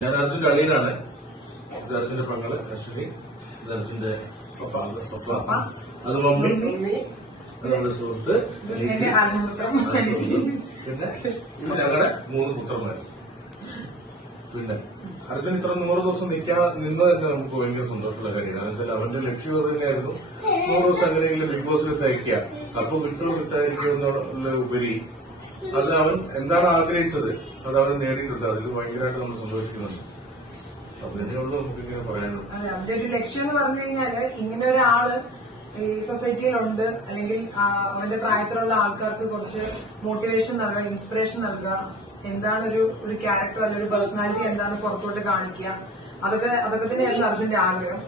ഞാൻ അർജുന്റെ അളിയനാണ്. ഇത് അർജുന്റെ പെങ്ങള് അശ്വിനി, ഇത് അർജുന്റെ പപ്പ, അത് മമ്മി, അത് നമ്മുടെ സുഹൃത്ത്, പിന്നെ ഇത് ഞങ്ങളുടെ 3 പുത്രന്മാര്. പിന്നെ അർജുൻ ഇത്ര 100 ദിവസം നിന്നത് തന്നെ നമുക്ക് ഭയങ്കര സന്തോഷമുള്ള കാര്യമാണ്. കാരണം വെച്ചാൽ അവന്റെ ലക്ഷ്യം തന്നെയായിരുന്നു 100 ദിവസം എങ്ങനെയെങ്കിലും ബിഗ് ബോസിൽ തയ്ക്കുക. അപ്പൊ കിട്ടാതിരിക്കുക എന്നുള്ള ഉപരി അത് അവൻ എന്താണ് ആഗ്രഹിച്ചത് അത് അവൻ നേടിയിട്ടുണ്ട്. അതിൽ ഭയങ്കരമായിട്ട് നമ്മൾ സന്തോഷിക്കുന്നുണ്ട്. അപ്പൊ ഇതിനുള്ളൂ നമുക്ക് ഇങ്ങനെ പറയാനുള്ളൂ. അവന്റെ ഒരു ലക്ഷ്യം എന്ന് പറഞ്ഞു കഴിഞ്ഞാല് ഇങ്ങനെ ഒരാള് ഈ സൊസൈറ്റിയിലുണ്ട്, അല്ലെങ്കിൽ അവന്റെ പ്രായത്തിലുള്ള ആൾക്കാർക്ക് കുറച്ച് മോട്ടിവേഷൻ നൽകുക, ഇൻസ്പിറേഷൻ നൽകുക, എന്താണ് ഒരു ക്യാരക്ടർ അല്ലെങ്കിൽ ഒരു പേഴ്സണാലിറ്റി എന്താണെന്ന് പുറത്തോട്ട് കാണിക്കുക. അതൊക്കെ തന്നെയായിരുന്നു അർജുന്റെ ആഗ്രഹം.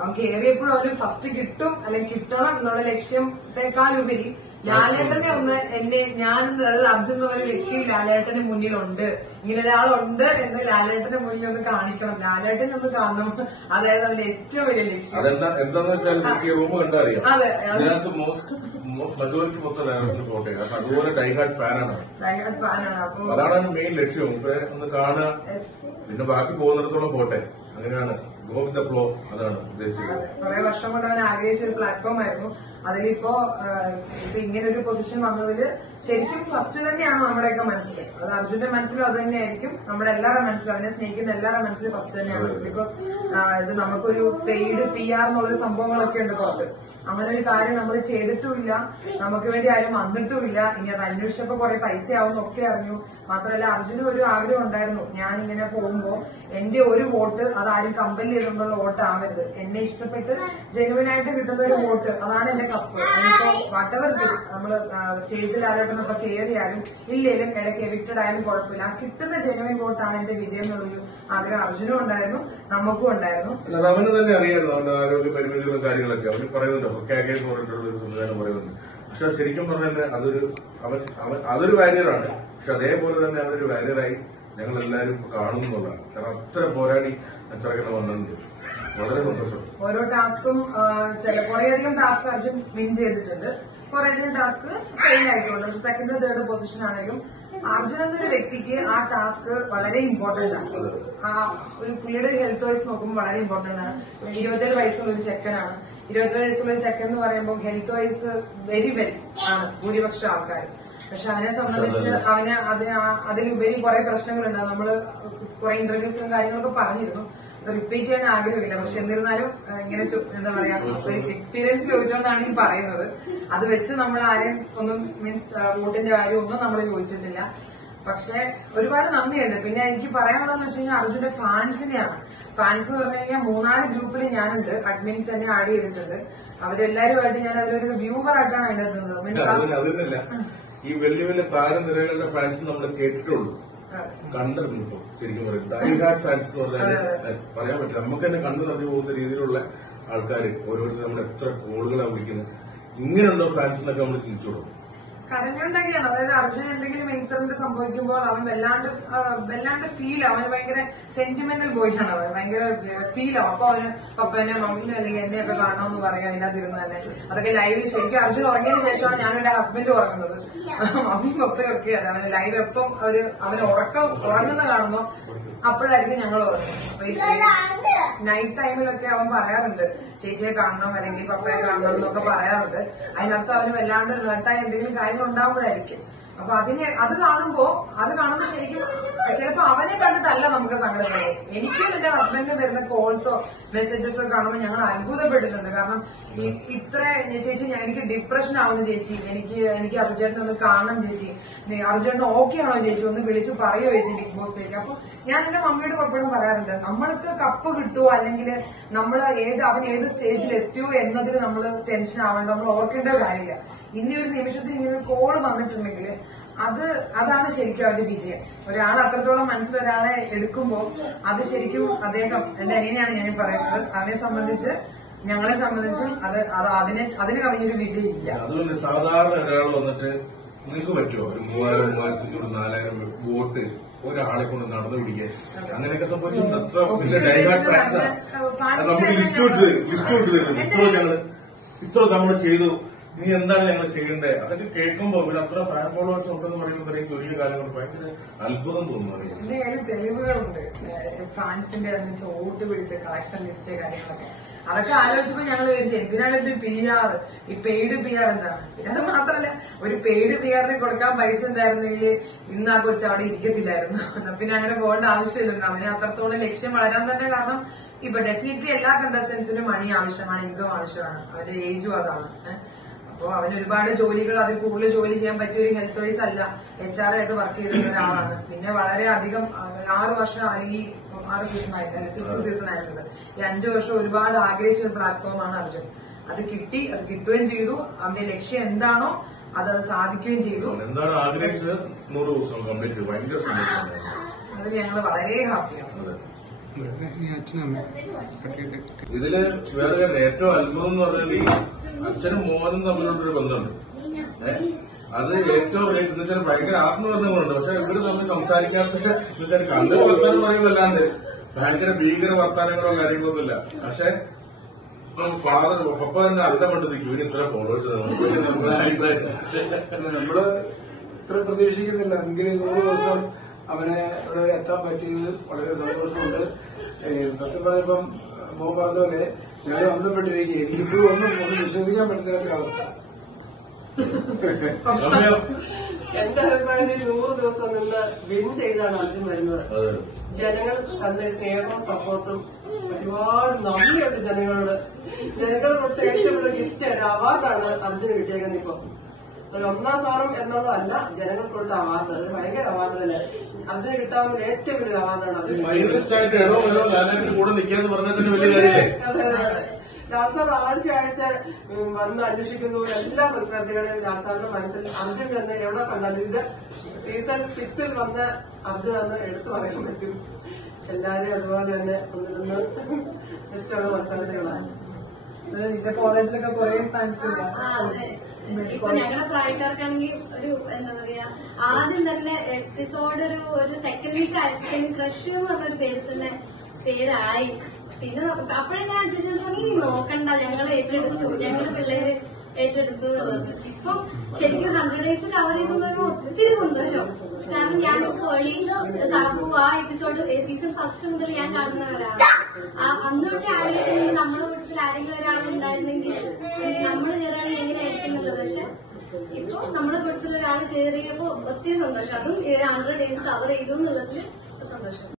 അവൻ കയറിയപ്പോഴും അവന് ഫസ്റ്റ് കിട്ടും അല്ലെങ്കിൽ കിട്ടണം എന്നുള്ള ലക്ഷ്യത്തെക്കാളുപരി ലാലേട്ടനെ ഞാൻ അർജുൻ എന്നുള്ള വ്യക്തി ലാലേട്ടന് മുന്നിലുണ്ട്, ഇങ്ങനെ ഒരാളുണ്ട് എന്ന് ലാലേട്ടന്റെ മുന്നിൽ ഒന്ന് കാണിക്കണം, ലാലേട്ടനെ ഒന്ന് കാണണം. അതായത് അവന്റെ ഏറ്റവും വലിയ ലക്ഷ്യം. എന്താന്ന് വെച്ചാൽ റൂം കണ്ടാ അറിയാം. അതിനകത്ത് മജോറിറ്റി മൊത്തം ലാലേട്ടന് ഫോട്ടോ ചെയ്യും. അതുപോലെ ഡൈഹാർഡ് ഫാനാണ്. അപ്പൊ അതാണ് മെയിൻ ലക്ഷ്യം. ഒന്ന് കാണുക, പിന്നെ ബാക്കി പോകുന്നിടത്തോളം പോട്ടെ. അങ്ങനെയാണ് ഗോ വിത്ത് ദ ഫ്ലോ. അതാണ് ഉദ്ദേശിക്കുന്നത്. കുറെ വർഷം കൊണ്ട് അവൻ ആഗ്രഹിച്ച ഒരു പ്ലാറ്റ്ഫോം ആയിരുന്നു. അതിലിപ്പോ ഇങ്ങനെ ഒരു പൊസിഷൻ വന്നതില് ശരിക്കും ഫസ്റ്റ് തന്നെയാണ് നമ്മുടെയൊക്കെ മനസ്സിൽ. അത് അർജുന്റെ മനസ്സിലും അത് തന്നെയായിരിക്കും. നമ്മുടെ എല്ലാവരുടെ മനസ്സിലും, അവനെ സ്നേഹിക്കുന്ന എല്ലാവരുടെ മനസ്സിലും ഫസ്റ്റ് തന്നെയാണ്. ബിക്കോസ് ഇത് നമുക്കൊരു പെയ്ഡ് PR എന്നുള്ളൊരു സംഭവങ്ങളൊക്കെ ഉണ്ട് പുറത്ത്. അങ്ങനെ ഒരു കാര്യം നമ്മൾ ചെയ്തിട്ടുമില്ല, നമുക്ക് വേണ്ടി ആരും വന്നിട്ടുമില്ല. ഇനി അത് അന്വേഷിച്ചപ്പോ കുറെ പൈസ ആവുന്നൊക്കെ അറിഞ്ഞു. മാത്രമല്ല അർജുനും ഒരു ആഗ്രഹം ഉണ്ടായിരുന്നു, ഞാൻ ഇങ്ങനെ പോകുമ്പോ എന്റെ ഒരു വോട്ട് അതാരും കമ്പൽ ചെയ്തുകൊണ്ടുള്ള വോട്ട് ആവരുത്, എന്നെ ഇഷ്ടപ്പെട്ട് ജെനുവിനായിട്ട് കിട്ടുന്ന ഒരു വോട്ട്, അതാണ് എന്റെ കപ്പ്. ഇപ്പോ വാട്ടെവർ നമ്മള് സ്റ്റേജിൽ ആരോട്ടൊക്കെ കയറിയാലും ഇല്ലേലും ഇടയ്ക്ക് എവിക്റ്റഡ് ആയാലും കുഴപ്പമില്ല, ആ കിട്ടുന്ന ജെനുവിൻ വോട്ടാണ് എന്റെ വിജയം എന്നുള്ളൊരു ആഗ്രഹം അർജുനും ഉണ്ടായിരുന്നു, നമുക്കും ഉണ്ടായിരുന്നു. അവന് തന്നെ അറിയായിരുന്നു അവന്റെ ആരോഗ്യ പരിമിതികളും കാര്യങ്ങളൊക്കെ. അവന് പറയുന്നുണ്ട് കേസ് പറഞ്ഞിട്ടുള്ള ഒരു സംവിധാനം പറയുന്നുണ്ട്. പക്ഷെ ശരിക്കും പറഞ്ഞാൽ അതൊരു വാരിയറാണ്. പക്ഷെ അതേപോലെ തന്നെ അതൊരു വാരിയറായി ഞങ്ങൾ എല്ലാവരും കാണുന്നുള്ളതാണ്. കാരണം അത്ര പോരാടി ചെറുക്കനെ വന്നിട്ടുണ്ട്. വളരെ സന്തോഷം. ഓരോ ടാസ്കും കുറേയധികം ടാസ്ക് അർജുൻ വിൻ ചെയ്തിട്ടുണ്ട്, കുറേയധികം ടാസ്ക് ഫെയിൽ ആയിട്ടുണ്ട്. ഒരു സെക്കൻഡ് തേർഡ് പൊസിഷൻ ആണെങ്കിലും അർജുൻ എന്നൊരു വ്യക്തിക്ക് ആ ടാസ്ക് വളരെ ഇമ്പോർട്ടന്റ് ആണ്. ആ ഒരു പുള്ളിയുടെ ഹെൽത്ത് വൈസ് നോക്കുമ്പോൾ വളരെ ഇമ്പോർട്ടന്റ് ആണ്. 27 വയസ്സുള്ള ഒരു ചെക്കനാണ്. 27 വയസ്സുള്ള ഒരു ചെക്കൻ എന്ന് പറയുമ്പോൾ ഹെൽത്ത് വൈസ് വെരി വെൽ ആണ് ഭൂരിപക്ഷം ആൾക്കാർ. പക്ഷെ അവനെ സംബന്ധിച്ച് അതിലുപരി കുറെ പ്രശ്നങ്ങളുണ്ട്. നമ്മള് കുറെ ഇന്റർവ്യൂസിലും കാര്യങ്ങളൊക്കെ പറഞ്ഞിരുന്നു, റിപ്പീറ്റ് ചെയ്യാൻ ആഗ്രഹമില്ല. പക്ഷെ എന്നിരുന്നാലും ഇങ്ങനെ എന്താ പറയാ എക്സ്പീരിയൻസ് ചോദിച്ചുകൊണ്ടാണ് ഈ പറയുന്നത്. അത് വെച്ച് നമ്മൾ ആരെയും ഒന്നും മീൻസ് വോട്ടിന്റെ കാര്യം ഒന്നും നമ്മൾ ചോദിച്ചിട്ടില്ല. പക്ഷെ ഒരുപാട് നന്ദിയുണ്ട്. പിന്നെ എനിക്ക് പറയാനുള്ളതെന്ന് വെച്ച് കഴിഞ്ഞാൽ അർജുന്റെ ഫാൻസിനെയാണ്. ഫാൻസ് എന്ന് പറഞ്ഞു കഴിഞ്ഞാൽ 3-4 ഗ്രൂപ്പിൽ ഞാനുണ്ട്, അഡ്മിൻസ് തന്നെ ആഡ് ചെയ്തിട്ടുണ്ട്. അവരെല്ലാരുമായിട്ട് ഞാൻ അതിലൊരു വ്യൂവർ ആയിട്ടാണ് അതിനകത്ത് നിന്നത്. ഈ വലിയ വലിയ താരനിരകളുടെ ഫാൻസ് നമ്മൾ കേട്ടിട്ടുള്ളൂ, കണ്ടിരുന്നു. ശരിക്കും പറയും ഡൈഹാർഡ് ഫാൻസ് എന്ന് പറഞ്ഞാൽ പറയാൻ പറ്റില്ല. നമുക്ക് തന്നെ കണ്ടു നിറഞ്ഞു പോകുന്ന രീതിയിലുള്ള ആൾക്കാർ ഓരോരുത്തർ നമ്മൾ എത്ര കോളുകളാണ് വിളിക്കുന്നത്. ഇങ്ങനെയുണ്ടോ ഫാൻസ് എന്നൊക്കെ നമ്മൾ ചിന്തിച്ചോളൂ. കരഞ്ഞുണ്ടാക്കിയാണ്. അതായത് അർജുൻ എന്തെങ്കിലും ഇൻസിഡന്റ് സംഭവിക്കുമ്പോൾ അവൻ വല്ലാണ്ട് ഫീൽ ആവും. അവന് ഭയങ്കര സെന്റിമെന്റൽ ബോയ്സാണ്. അവൻ ഭയങ്കര ഫീൽ ആവും. അപ്പൊ അവന് പപ്പനെ മമ്മീനെ അല്ലെങ്കിൽ എന്നെയൊക്കെ കാണണമെന്ന് പറയാം അതിനകത്തിരുന്ന് തന്നെ. അതൊക്കെ ലൈവിൽ ശരിക്കും അർജുൻ ഉറങ്ങിയതിനു ശേഷമാണ് ഞാൻ എന്റെ ഹസ്ബൻഡ് ഉറങ്ങുന്നത്. മമ്മിയും പപ്പയൊക്കെയാണ് അവന് ലൈവ് എപ്പം അവന് ഉറങ്ങുന്ന കാണുമ്പോ അപ്പോഴായിരിക്കും ഞങ്ങൾ ഉറങ്ങുന്നത്. നൈറ്റ് ടൈമിലൊക്കെ അവൻ പറയാറുണ്ട് ചേച്ചിയെ കാണണം അല്ലെങ്കിൽ പപ്പയെ കാണണം എന്നൊക്കെ പറയാറുണ്ട്. അതിനർത്ഥം അവന് വല്ലാണ്ട് ഹേർട്ടായി എന്തെങ്കിലും കാര്യങ്ങൾ ഉണ്ടാകുമ്പോഴായിരിക്കും. അപ്പൊ അത് കാണുമ്പോ ശരിക്കും ചിലപ്പോ അവനെ കണ്ടിട്ടല്ല നമുക്ക് സങ്കടം വരും. എനിക്കും എന്റെ ഹസ്ബൻഡിന് വരുന്ന കോൾസോ മെസ്സേജസോ കാണുമ്പോൾ ഞങ്ങൾ അത്ഭുതപ്പെട്ടിട്ടുണ്ട്. കാരണം ഇത്ര ചേച്ചി എനിക്ക് ഡിപ്രഷൻ ആവുന്നു ചേച്ചി, എനിക്ക് അർജുനനെ ഒന്ന് കാണണം ചേച്ചി, അർജുനൻ ഓക്കെ ആണോ ചേച്ചി, ഒന്ന് വിളിച്ച് പറയോ ചേച്ചി ബിഗ് ബോസിലേക്ക്. അപ്പൊ ഞാൻ എന്റെ മമ്മിയോട് പപ്പയോടും പറയാറുണ്ട്, നമ്മൾക്ക് കപ്പ് കിട്ടുമോ അല്ലെങ്കിൽ അവൻ ഏത് സ്റ്റേജിൽ എത്തിയോ എന്നതിൽ നമ്മൾ ടെൻഷൻ ആവേണ്ട, നമ്മൾ ഓർക്കേണ്ട കാര്യമില്ല. ഇനി ഒരു നിമിഷത്തിൽ ഇങ്ങനെ കോള് വന്നിട്ടുണ്ടെങ്കിൽ അതാണ് ശരിക്കും അവന്റെ വിജയം. ഒരാൾ അത്രത്തോളം മനസ്സിലൊരാളെ എടുക്കുമ്പോൾ അത് ശരിക്കും അദ്ദേഹം എന്റെ അനിയനെയാണ് ഞാൻ പറയുന്നത്. അവനെ സംബന്ധിച്ച് ഞങ്ങളെ സംബന്ധിച്ചും അതിന് കവിഞ്ഞൊരു വിജയം ഇല്ല. അതുകൊണ്ട് സാധാരണ ഒരാൾ വന്നിട്ട് നിങ്ങൾക്ക് പറ്റുമോ ഒരു 3000, 3500, 4000 വോട്ട് ഒരാളെ കൊണ്ട് നടന്നു പിടിക്കാൻ? അങ്ങനെയൊക്കെ സംഭവിച്ചിട്ടുണ്ട്. നമുക്ക് ലിസ്റ്റ് ഇട്ട് തരുന്നു. ഇത്ര നമ്മൾ ചെയ്തു, നീ എന്താണ് ഞങ്ങൾ ചെയ്യേണ്ടത്, അതൊക്കെ കേൾക്കുമ്പോൾ ഇവിടെ അത്ര ഫാൻ ഫോളോവേഴ്സ് ഉണ്ടെന്ന് പറയുമ്പോൾ ചെറിയ കാര്യങ്ങൾ ഭയങ്കര അത്ഭുതം തോന്നുന്നു. എന്റെ കയ്യിൽ തെളിവുകളുണ്ട്, ഫാൻസിന്റെ ചോട്ട് പിടിച്ച കളക്ഷൻ ലിസ്റ്റ് കാര്യങ്ങളൊക്കെ. അതൊക്കെ ആലോചിച്ചപ്പോ ഞങ്ങൾ വിചാരിച്ചു എന്തിനാണ് ഇത് PR, ഈ പെയ്ഡ് PR എന്താണ്. പിന്നെ അത് മാത്രമല്ല, ഒരു പെയ്ഡ് PRന് കൊടുക്കാൻ പൈസ ഉണ്ടായിരുന്നെങ്കിൽ ഇന്ന് ആ കൊച്ചു അവിടെ ഇരിക്കത്തില്ലായിരുന്നു. പിന്നെ അങ്ങനെ പോകേണ്ട ആവശ്യമില്ലല്ലോ. അവന് അത്രത്തോളം ലക്ഷ്യം വളരാൻ തന്നെ കാരണം ഇപ്പൊ ഡെഫിനറ്റ്ലി എല്ലാ കണ്ടസ്റ്റൻസിനും മണി ആവശ്യമാണ്, ഇൻകം ആവശ്യമാണ്. അവന്റെ ഏജും അതാണ്. അപ്പൊ അവന് ഒരുപാട് ജോലികൾ, അതിൽ കൂടുതൽ ജോലി ചെയ്യാൻ പറ്റിയ ഒരു ഹെൽത്ത് വൈസ് അല്ല, HR ആയിട്ട് വർക്ക് ചെയ്തിരുന്ന ഒരാളാണ്. പിന്നെ വളരെ അധികം 6 വർഷം അല്ലെങ്കിൽ 6 സീസൺ ആയിട്ടാണ്, 6th സീസൺ ആയിരുന്നത്. ഈ 5 വർഷം ഒരുപാട് ആഗ്രഹിച്ച ഒരു പ്ലാറ്റ്ഫോമാണ് അർജുൻ. അത് കിട്ടി, അത് കിട്ടുകയും ചെയ്തു. അവന്റെ ലക്ഷ്യം എന്താണോ അത് സാധിക്കുകയും ചെയ്തു. എന്താണ് ആഗ്രഹിച്ചത് 100 ദിവസം കംപ്ലീറ്റ് ചെയ്തു. ഭയങ്കര സന്തോഷമാണ്. അതിൽ ഞങ്ങൾ വളരെ ഹാപ്പിയാണ്. ഇതില് വേറെ ഏറ്റവും അത്ഭുതം എന്ന് പറഞ്ഞാൽ ഈ അച്ഛനും മോനും തമ്മിലുള്ളൊരു ബന്ധമുണ്ട്. അത് ഏറ്റവും എന്ന് വെച്ചാൽ ഭയങ്കര ആത്മബന്ധങ്ങളുണ്ട്. പക്ഷെ ഇവര് തമ്മിൽ സംസാരിക്കാത്ത എന്ന് വെച്ചാൽ കണ്ട് വർത്താനം പറയുന്നല്ലാണ്ട് ഭയങ്കര ഭീകര വർത്താനങ്ങളോ കാര്യങ്ങളൊന്നുമില്ല. പക്ഷെ ഫാദർ പപ്പ തന്നെ അന്തം കൊണ്ട് നിൽക്കും, ഇവന് ഇത്ര ഫോളോവേഴ്സ്. നമ്മള് ഇത്ര പ്രതീക്ഷിക്കുന്നില്ല. എങ്കിലും 100 ദിവസം അവനെ ഇവിടെ എത്താൻ പറ്റിയത് വളരെ സന്തോഷമുണ്ട്. സത്യം പറഞ്ഞപ്പം മോൻ പറഞ്ഞ പോലെ ഞാനും അന്തപ്പെട്ടിരിക്കുക. എനിക്കിപ്പോഴും ഒന്നും വിശ്വസിക്കാൻ പറ്റുന്നില്ലാത്തൊരവസ്ഥ. എന്റെ അഭിപ്രായത്തിൽ 100 ദിവസം നിന്ന് വിൻ ചെയ്താണ് അർജുൻ വരുന്നത്. ജനങ്ങൾ തന്റെ സ്നേഹവും സപ്പോർട്ടും ഒരുപാട് നന്ദിയുണ്ട് ജനങ്ങളോട്. ജനങ്ങൾ കൊടുത്ത ഏറ്റവും വലിയ ഗിഫ്റ്റ്, ഒരു അവാർഡാണ് അർജുന് കിട്ടിയേക്കുന്നത്. ഇപ്പൊ ഒരു 1ാം സ്ഥാനം എന്നുള്ളതല്ല, ജനങ്ങൾ കൊടുത്ത അവാർഡ്. അത് ഭയങ്കര അവാർഡ് തന്നെ. അർജുന് കിട്ടാവുന്ന ഏറ്റവും വലിയ അവാർഡാണ് അത്. ഫൈനലിസ്റ്റായിട്ട് കൂടെ നിൽക്കാന്ന് പറഞ്ഞാൽ തന്നെ വലിയ കാര്യമല്ലേ. ലാൽസാർ ആഴ്ച വന്ന് അന്വേഷിക്കുന്നു എല്ലാ മത്സരാർത്ഥികളെയും. ലാൽസാറിന്റെ മനസ്സിൽ അർജുൻ തന്നെ എവിടെ കണ്ടാലും ഇത് സീസൺ 6ൽ വന്ന അർജുൻ എന്ന് എടുത്തു പറയാൻ പറ്റും. എല്ലാരും അതുപോലെ തന്നെ ഒന്നിരുന്ന് വെച്ചുള്ള മത്സരാർത്ഥികളാണ്. നിന്റെ കോളേജിലൊക്കെ കുറെ ഫാൻസ് ഇല്ല. ഇപ്പൊ ഞങ്ങളുടെ പ്രായക്കാർക്കാണെങ്കിൽ ഒരു എന്താ പറയാ, ആദ്യം തന്നെ എപ്പിസോഡ് ഒരു സെക്കൻഡ് വീക്ക് ആയപ്പോഴത്തേക്കും ക്രഷ് എന്ന് പറഞ്ഞൊരു പേരായി. പിന്നെ അപ്പോഴേ ഞാൻ ചോദിച്ചിട്ടുണ്ടെങ്കിൽ ഇനി നോക്കണ്ട, ഞങ്ങൾ ഏറ്റെടുത്തു, ഞങ്ങളുടെ പിള്ളേര് ഏറ്റെടുത്തു എന്നുള്ളത്. ഇപ്പം ശരിക്കും 100 days കവർ ചെയ്തത് ഒത്തിരി സന്തോഷം. കാരണം ഞാൻ പേളി സാബു ആ എപ്പിസോഡ് സീസൺ 1 മുതൽ ഞാൻ കാണുന്നവരാണ്. അന്ന് തൊട്ട് ആരെങ്കിലും നമ്മുടെ വീട്ടിൽ ആരെങ്കിലും ഒരാളുണ്ടായിരുന്നെങ്കിൽ നമ്മൾ കയറുകയാണെങ്കിൽ എങ്ങനെയായിരിക്കും എന്നുള്ളത്. പക്ഷെ ഇപ്പൊ നമ്മുടെ വീട്ടിൽ ഒരാൾ കയറിയപ്പോ ഒത്തിരി സന്തോഷം. അതും 100 days കവർ ചെയ്തു എന്നുള്ളതിൽ സന്തോഷം.